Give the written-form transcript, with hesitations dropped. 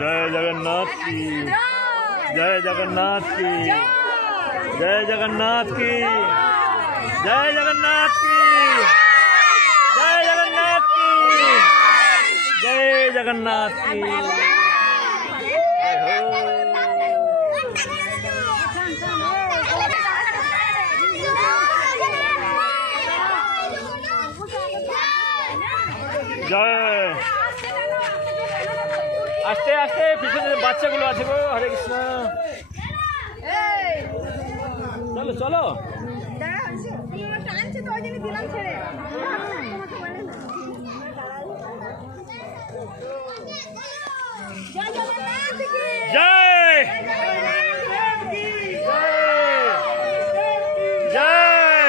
जय जगन्नाथ की, जय जगन्नाथ की, जय जगन्नाथ की, जय जगन्नाथ की, जय जगन्नाथ की, जय जगन्नाथ की। जय आस्ते आस्ते पिछले বাচ্চাগুলো আছে গো। হরে কৃষ্ণ। চলো চলো। जय जय